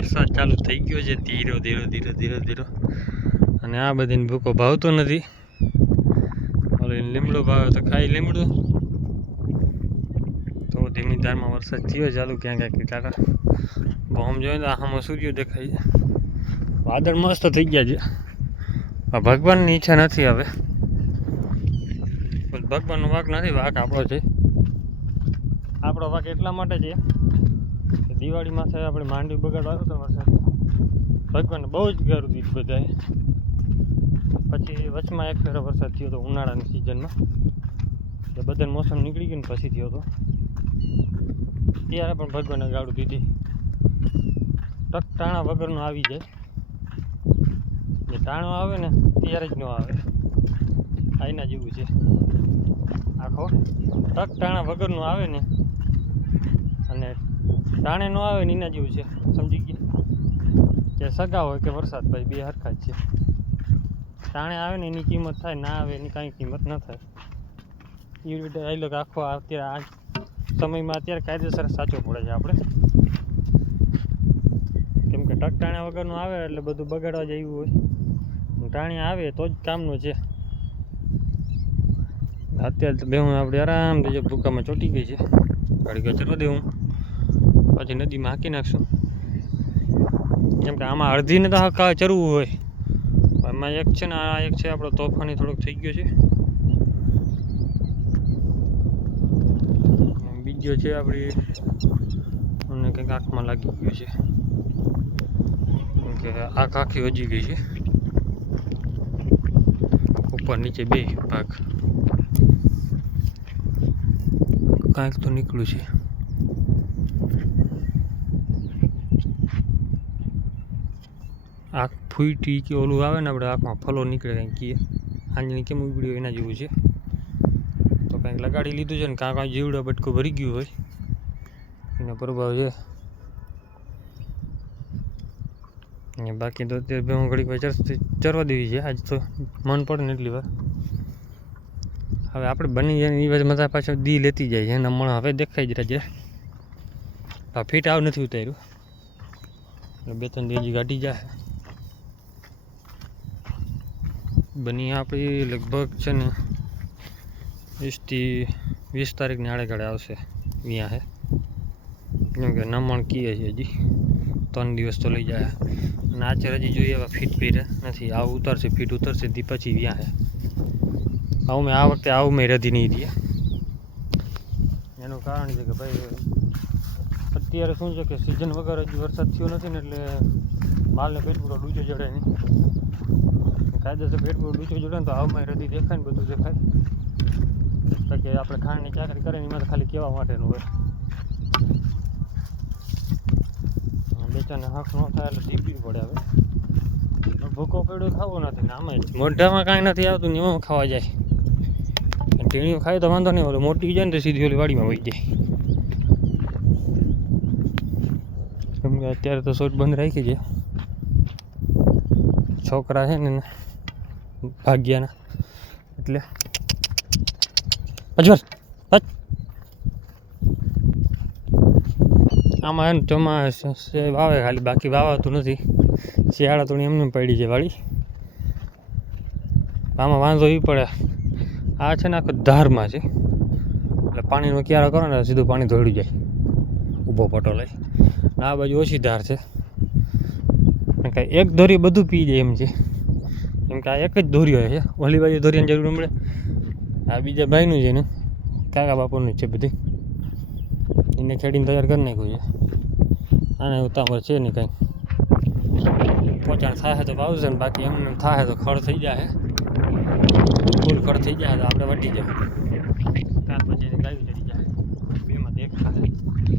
વરસાદ ચાલુ થઈ ગયો છે ધીરો ધીરો ધીરો ધીરો ધીરો. અને આ બધીને ભૂકો ભાવતો નથી. લીમડો ભાવે તો ખાઈ લીમડો. તો ધીમી ધારમાં વરસાદ થયો ચાલુ ક્યાં ક્યાંક ટાટા. આમ જોઈએ તો આમાં સૂર્ય દેખાય છે. વાદળ મસ્ત થઈ ગયા છે. ભગવાનની ઈચ્છા નથી હવે. ભગવાનનો વાંક નથી, વાંક આપણો છે. આપણો વાંક એટલા માટે છે કે દિવાળી માથે આપણે માંડવી બગાડવા આવ્યો હતો વરસાદ. ભગવાનને બહુ જ ગારું દીધું બધાએ. પછી વચમાં એક ફેરો વરસાદ થયો હતો ઉનાળાની સિઝનમાં, એટલે બધાને મોસમ નીકળી ગયું ને પછી થયો હતો. ત્યારે પણ ભગવાને ગાળું દીધી. ટક ટાણા વગરનો આવી જાય. જે ટાણો આવે ને ત્યારે જ ન આવે. આઈના જેવું છે આખો. ટક ટાણા વગરનું આવે ને અને ટાણે ન આવે ને એના જેવું છે. સમજી ગયા કે સગા હોય કે વરસાદ ભાઈ બે હરખા જ છે. ટાણે આવે ને એની કિંમત થાય, ના આવે એની કાંઈ કિંમત ન થાય. એ રીતે આ લોકો આખો અત્યારે આ સમયમાં અત્યારે કાયદેસર સાચો પડે છે આપણે. કેમ કે ટક ટાણા વગરનું આવે એટલે બધું બગાડવા જેવું હોય. ટાણે આવે તો જ કામનું છે. અત્યારે તો બેહું આપણે આરામથી જો ભૂકામાં ચોંટી ગઈ છે. ગાડી કચરો દેવું પછી નદીમાં હાંકી નાખશું. કેમ કે આમાં અડધીને તો ચરવું હોય. એમાં એક છે ને આ એક છે આપણો તોફાની થોડોક થઈ ગયો છે. બીજો છે આપણી અને કંઈક આંખમાં લાગી ગયું છે. કેમ કે આંખ આખી વજી ગઈ છે. ઉપર નીચે બે ભાગ કાંઈક તો નીકળ્યું છે. આંખ ફૂટી કે ઓલું આવે ને આપણે આંખમાં ફલો નીકળે કંઈક કીએ. આંજણી કેમ ઉગડ્યું એના જેવું છે. તો કંઈક લગાડી લીધું છે ને કાં કાંઈ જીવડો બટકું ભરી ગયું હોય એનો પ્રભાવ છે. અને બાકી તો અત્યારે બે હું ઘડીક ચરવા દેવી છે. આજ તો મન પડે ને એટલી વાર. હવે આપણે બની જાય ને એ વાત મજા પાછળ દી લેતી જાય છે. એના મણ હવે દેખાઈ જ રહ્યા છે. ફીટ આવ નથી ઉતાર્યું એટલે 2-3 દી હજી ગાડી જાય. બની આપણી લગભગ છે ને 20 થી 20 તારીખની આડે આવશે. અહીંયા હે કેમ કે નમણ કીએ છે હજી 3 દિવસ તો લઈ જાય. અને આચર હજી જોઈએ એવા ફીટ નથી. આવું ઉતરશે, ફીટ ઉતરશે દી પછી વ્યાં હે. આવું મેં આ વખતે આવું મેં રધી નહીં દઈએ. એનું કારણ છે કે ભાઈ અત્યારે શું છે કે સિઝન વગર હજી વરસાદ થયો નથી ને એટલે માલને પેટ પૂરો ડૂચો ચડે નહીં. કાયદેસર પેટ પૂરો ડૂચો ચડે ને તો આવું મેં રધી દેખાય ને બધું દેખાય. તો કે આપણે ખાંડની ચાકરી કરે ને એમાં તો ખાલી કહેવા માટેનું હોય. બેચાને હક ન થાય એટલે ટીપી પડે. હવે ભૂકો પેડું ખાવું નથી ને આમાં મોઢામાં કાંઈ નથી આવતું ને એમાં ખાવા જાય. ટીણીઓ ખાય તો વાંધો નહીં. ઓલું મોટી જાય ને તો સીધી ઓલી વાડીમાં વહી જાય. કેમ કે અત્યારે તો શોટ બંધ રાખી છે. છોકરા છે ને ભાગ્યાના એટલે અજવર આમાં એમ ચોમાસ વાવે ખાલી, બાકી વાવાતું નથી. શિયાળા તો એમને પડી છે વાળી. આમાં વાંધો એ પડે આ છે ને આખો ધારમાં છે એટલે પાણીનો ક્યારો કરો ને સીધું પાણી ધોળી જાય ઊભો પટો લઈ. આ બાજુ ઓછી ધાર છે. કાંઈ એક દોરી બધું પી જાય એમ છે. કેમ કે આ એક જ દોરી હોય છે. ઓલી બાજુ દોરીની જરૂર મળે. આ બીજા ભાઈનું છે ને કાકા બાપુનું જ છે બધી. એને ખેડીને તૈયાર કરી નાખ્યું છે. આને ઉતાવળ છે નહીં કંઈ. પોચાણ થાય તો વાવશે ને બાકી એમને થાય તો ખડ થઈ જાય. ફૂલ ખડ થઈ જાય તો આપણે વટી જાય.